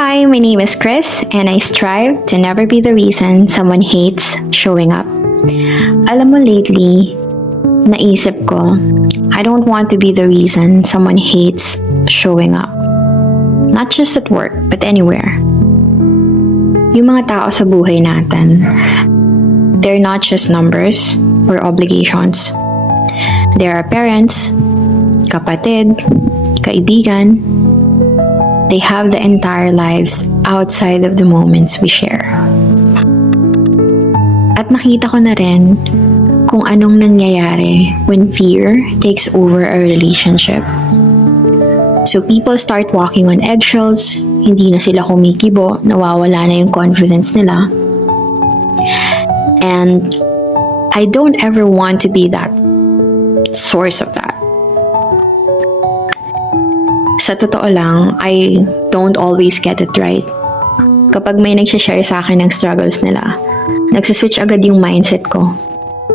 Hi, my name is Chris, and I strive to never be the reason someone hates showing up. Alam mo, lately, naisip ko, I don't want to be the reason someone hates showing up. Not just at work, but anywhere. Yung mga tao sa buhay natin, they're not just numbers or obligations. They are parents, kapatid, kaibigan. They have the entire lives outside of the moments we share. At nakita ko na rin kung anong nangyayari when fear takes over a relationship. So people start walking on eggshells, hindi na sila kumikibo, nawawala na yung confidence nila. And I don't ever want to be that source of that. Sa totoo lang, I don't always get it right. Kapag may nagsishare sa akin ng struggles nila, nagsiswitch agad yung mindset ko.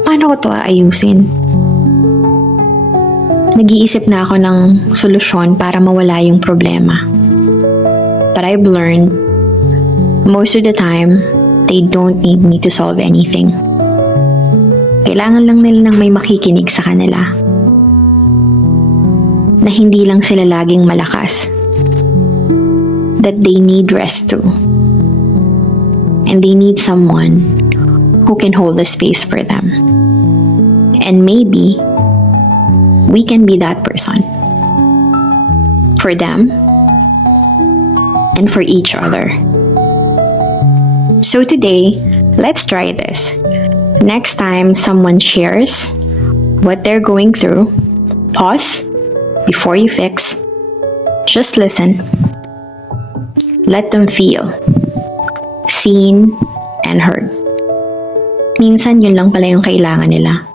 Paano ko to aayusin? Nag-iisip na ako ng solusyon para mawala yung problema. But I've learned, most of the time, they don't need me to solve anything. Kailangan lang nila ng may makikinig sa kanila. Na hindi lang sila laging malakas. That they need rest too. And they need someone who can hold the space for them. And maybe we can be that person. For them and for each other. So today, let's try this. Next time someone shares what they're going through, pause before you fix. Just listen. Let them feel seen and heard. Minsan yun lang pala yung kailangan nila.